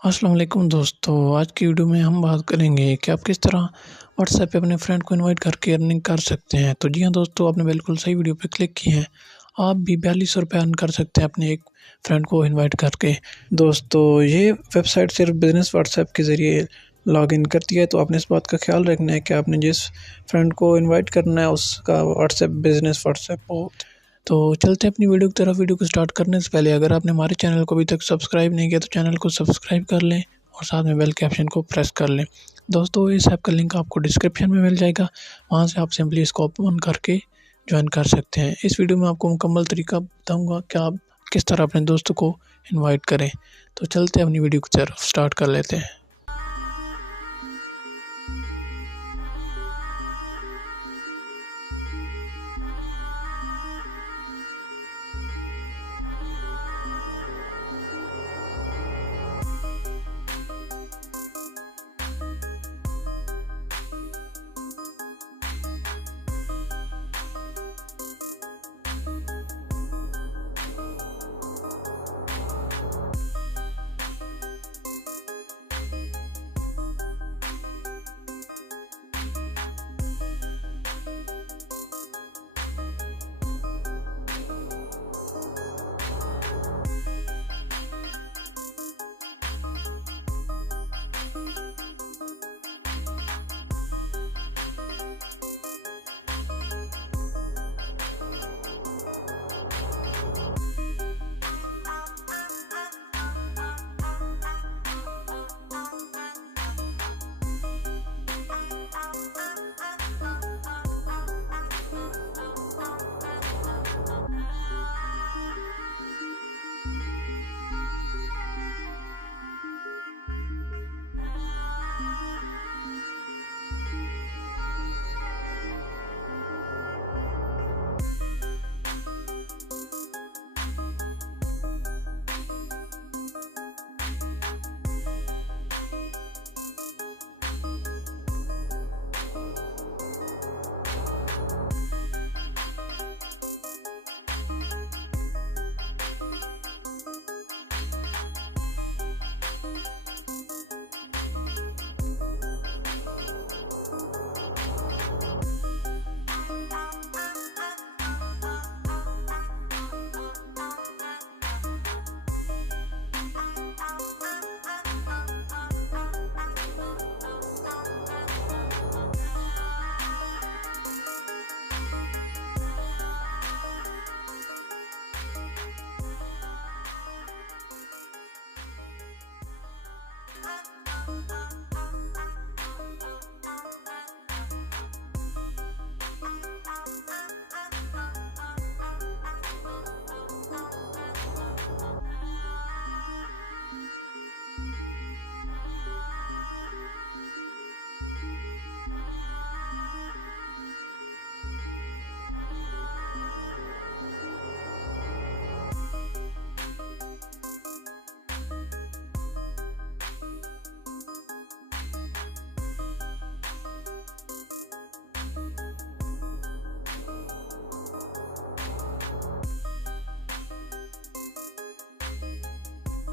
अस्सलाम वालेकुम दोस्तों, आज की वीडियो में हम बात करेंगे कि आप किस तरह व्हाट्सएप पे अपने फ्रेंड को इनवाइट करके अर्निंग कर सकते हैं। तो जी हाँ दोस्तों, आपने बिल्कुल सही वीडियो पे क्लिक की है। आप भी 4200 रुपये अर्न कर सकते हैं अपने एक फ्रेंड को इनवाइट करके। दोस्तों, ये वेबसाइट सिर्फ बिज़नेस व्हाट्सएप के ज़रिए लॉगिन करती है, तो आपने इस बात का ख्याल रखना है कि आपने जिस फ्रेंड को इन्वाइट करना है उसका व्हाट्सएप बिज़नेस व्हाट्सएप हो। तो चलते हैं अपनी वीडियो की तरफ। वीडियो को स्टार्ट करने से पहले अगर आपने हमारे चैनल को अभी तक सब्सक्राइब नहीं किया तो चैनल को सब्सक्राइब कर लें और साथ में बेल के ऑप्शन को प्रेस कर लें। दोस्तों, इस ऐप का लिंक आपको डिस्क्रिप्शन में मिल जाएगा, वहां से आप सिंपली इसको ओपन करके ज्वाइन कर सकते हैं। इस वीडियो में आपको मुकम्मल तरीका बताऊँगा कि आप किस तरह अपने दोस्तों को इन्वाइट करें। तो चलते हैं अपनी वीडियो की तरफ स्टार्ट कर लेते हैं।